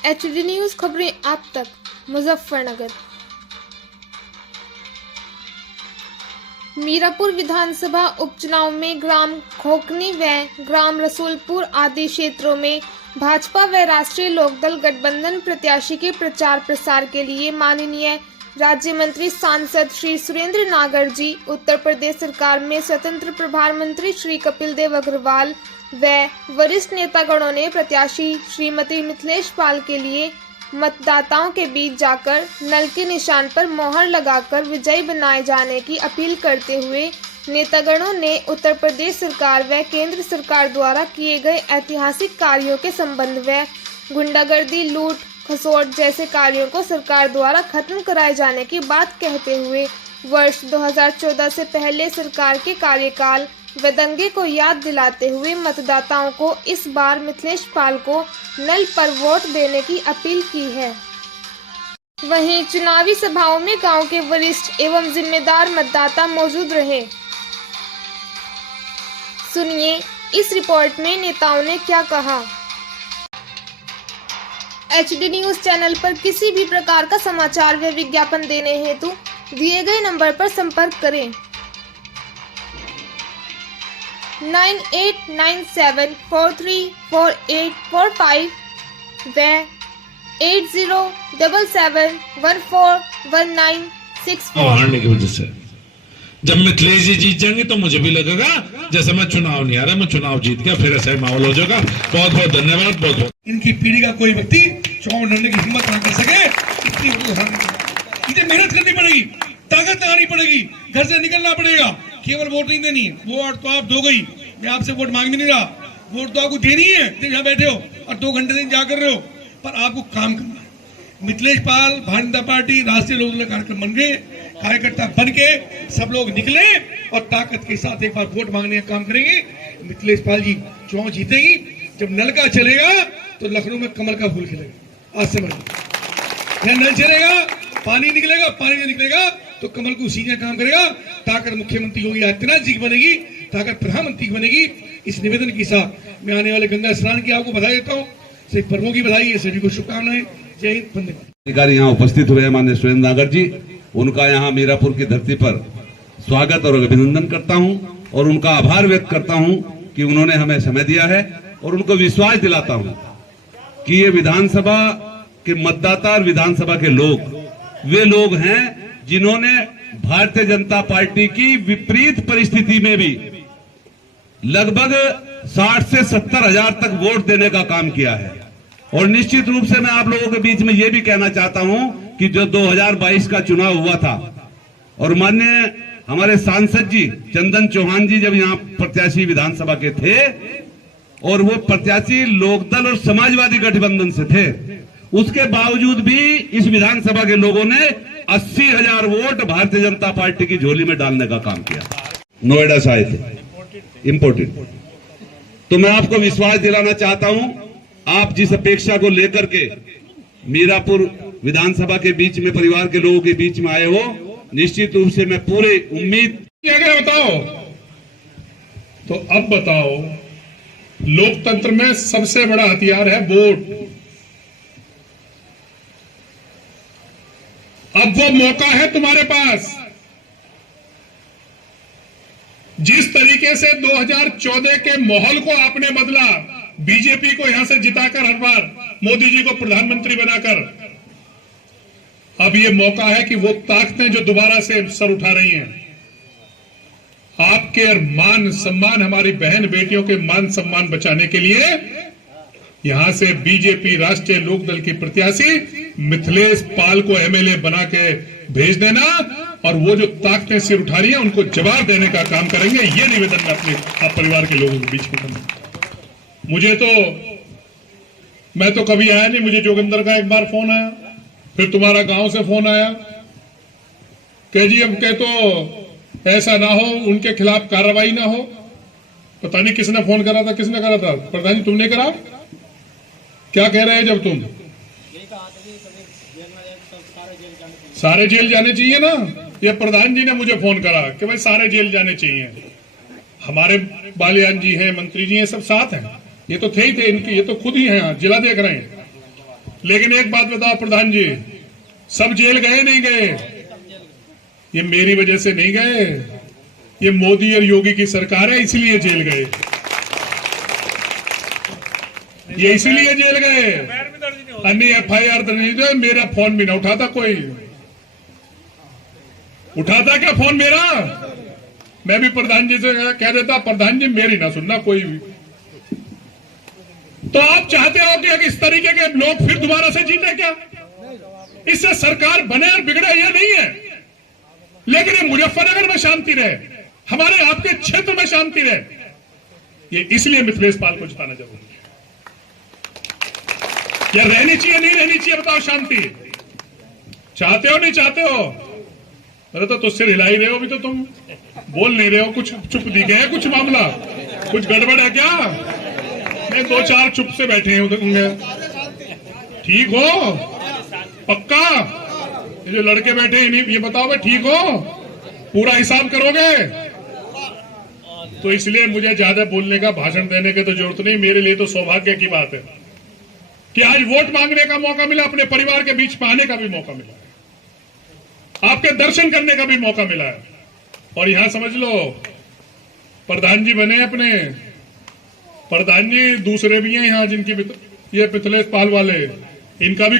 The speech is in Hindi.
HD न्यूज खबरें आप तक। मुजफ्फरनगर। मीरापुर विधानसभा उपचुनाव में ग्राम खोखनी व ग्राम रसूलपुर आदि क्षेत्रों में भाजपा व राष्ट्रीय लोकदल गठबंधन प्रत्याशी के प्रचार प्रसार के लिए माननीय राज्य मंत्री सांसद श्री सुरेंद्र नागर जी, उत्तर प्रदेश सरकार में स्वतंत्र प्रभार मंत्री श्री कपिल देव अग्रवाल व वरिष्ठ नेतागणों ने प्रत्याशी श्रीमती मिथिलेश पाल के लिए मतदाताओं के बीच जाकर नल के निशान पर मोहर लगाकर विजयी बनाए जाने की अपील करते हुए नेतागणों ने उत्तर प्रदेश सरकार व केंद्र सरकार द्वारा किए गए ऐतिहासिक कार्यों के संबंध व गुंडागर्दी, लूट खसोट जैसे कार्यों को सरकार द्वारा खत्म कराए जाने की बात कहते हुए वर्ष 2014 से पहले सरकार के कार्यकाल व दंगे को याद दिलाते हुए मतदाताओं को इस बार मिथिलेश पाल को नल पर वोट देने की अपील की है। वहीं चुनावी सभाओं में गांव के वरिष्ठ एवं जिम्मेदार मतदाता मौजूद रहे। सुनिए इस रिपोर्ट में नेताओं ने क्या कहा। HD न्यूज चैनल पर किसी भी प्रकार का समाचार व विज्ञापन देने हेतु दिए गए नंबर पर संपर्क करें 9897434845 व 8077141964। हारने की वजह से जब मिथिलेश जी जीत जाएंगे तो मुझे भी लगेगा जैसे मैं चुनाव नहीं आ रहा, मैं चुनाव जीत गया, फिर ऐसा ही माहौल हो जाएगा। बहुत बहुत धन्यवाद। बहुत बहुत इनकी पीढ़ी का कोई व्यक्ति चुनाव लड़ने की हिम्मत ना कर सके, इतनी इसे मेहनत करनी पड़ेगी, ताकत लगानी पड़ेगी, घर से निकलना पड़ेगा। केवल वोट नहीं देनी है, वोट तो आप दो गई, मैं आपसे वोट मांग भी नहीं रहा, वोट तो आपको देनी है। यहाँ बैठे हो और 2 घंटे से इंतजार कर रहे हो, पर आपको काम करना है। मिथिलेश पाल भारतीय जनता पार्टी राष्ट्रीय लोकदल कार्यक्रम बन गए, कार्यकर्ता बन के सब लोग निकले और ताकत के साथ एक बार वोट मांगने का काम करेंगे। मिथिलेश पाल जी चुनाव जीतेंगी। जब नल का चलेगा तो लखनऊ में कमल का फूल खिलेगा। आज समझ नल चलेगा, पानी निकलेगा, पानी नहीं निकलेगा तो कमल को सीधा काम करेगा। ताकत मुख्यमंत्री योगी आदित्यनाथ जी की बनेगी, ताकत प्रधानमंत्री की बनेगी। इस निवेदन के साथ मैं आने वाले गंगा स्नान की आपको बधाई देता हूँ, सभी पर्वों की बधाई है, सभी को शुभकामनाएं। जय हिंद, वंदे मातरम। अधिकारी यहाँ उपस्थित हुए माननीय सुरेंद्र नागर जी, उनका यहाँ मीरापुर की धरती पर स्वागत और अभिनंदन करता हूँ और उनका आभार व्यक्त करता हूँ कि उन्होंने हमें समय दिया है और उनको विश्वास दिलाता हूँ कि ये विधानसभा के मतदाता और विधानसभा के लोग वे लोग हैं जिन्होंने भारतीय जनता पार्टी की विपरीत परिस्थिति में भी लगभग 60 से 70 हजार तक वोट देने का काम किया है। और निश्चित रूप से मैं आप लोगों के बीच में यह भी कहना चाहता हूं कि जो 2022 का चुनाव हुआ था और माननीय हमारे सांसद जी चंदन चौहान जी जब यहाँ प्रत्याशी विधानसभा के थे और वो प्रत्याशी लोकदल और समाजवादी गठबंधन से थे, उसके बावजूद भी इस विधानसभा के लोगों ने 80,000 वोट भारतीय जनता पार्टी की झोली में डालने का काम किया। नोएडा से आए थे, इंपोर्टेड। तो मैं आपको विश्वास दिलाना चाहता हूं, आप जिस अपेक्षा को लेकर के मीरापुर विधानसभा के बीच में परिवार के लोगों के बीच में आए हो, निश्चित रूप से मैं पूरी उम्मीद। बताओ तो अब बताओ, लोकतंत्र में सबसे बड़ा हथियार है वोट। अब वो मौका है तुम्हारे पास। जिस तरीके से 2014 के माहौल को आपने बदला, बीजेपी को यहां से जिताकर हर बार मोदी जी को प्रधानमंत्री बनाकर, अब ये मौका है कि वो ताकतें जो दोबारा से सर उठा रही हैं, आपके और मान सम्मान, हमारी बहन बेटियों के मान सम्मान बचाने के लिए यहां से बीजेपी राष्ट्रीय लोकदल की प्रत्याशी मिथिलेश पाल को MLA बना के भेज देना और वो जो ताकतें सिर उठा रही हैं उनको जवाब देने का काम करेंगे। ये निवेदन मैं अपने आप परिवार के लोगों के बीच में करना। मैं तो कभी आया नहीं, मुझे जोगिंदर का एक बार फोन आया, फिर तुम्हारा गांव से फोन आया कि जी अब कह तो ऐसा ना हो, उनके खिलाफ कार्रवाई ना हो। पता नहीं किसने फोन करा था, किसने करा था? प्रधान जी तुमने करा? क्या कह रहे हैं जब तुम सारे जेल जाने चाहिए ना? ये प्रधान जी ने मुझे फोन करा कि भाई सारे जेल जाने चाहिए। हमारे बालियान जी हैं, मंत्री जी हैं, सब साथ हैं। ये तो थे ही थे इनके, ये तो खुद ही हैं, जिला देख रहे हैं। लेकिन एक बात बताओ प्रधान जी, सब जेल गए नहीं गए? ये मेरी वजह से नहीं गए, ये मोदी और योगी की सरकार है इसलिए जेल गए, ये इसलिए जेल गए। अन्य FIR दर्ज नहीं थे, मेरा फोन भी ना उठाता कोई। उठाता क्या फोन मेरा? मैं भी प्रधान जी से कह देता, प्रधान जी मेरी ना सुनना कोई भी। तो आप चाहते हो कि इस तरीके के लोग फिर दोबारा से जीते क्या? इससे सरकार बने और बिगड़े ये नहीं है, लेकिन ये मुजफ्फरनगर में शांति रहे, हमारे आपके क्षेत्र में शांति रहे, ये इसलिए मिथिलेश पाल को जिताना जरूरी है। या रहनी चाहिए नहीं रहनी चाहिए बताओ शांति? चाहते हो नहीं चाहते हो? अरे तो सिर हिला ही रहे हो, अभी तो तुम बोल नहीं रहे हो, कुछ चुप दिखे है, कुछ मामला कुछ गड़बड़ है क्या? नहीं, 2-4 चुप से बैठे हैं उधर। ठीक हो पक्का? ये जो लड़के बैठे हैं ये बताओ भाई ठीक हो? पूरा हिसाब करोगे? तो इसलिए मुझे ज्यादा बोलने का, भाषण देने की तो जरूरत नहीं। मेरे लिए तो सौभाग्य की बात है कि आज वोट मांगने का मौका मिला, अपने परिवार के बीच में आने का भी मौका मिला, आपके दर्शन करने का भी मौका मिला है। और यहां समझ लो प्रधान जी बने अपने, प्रधान जी दूसरे भी हैं यहां जिनकी ये मिथिलेश पाल वाले, इनका भी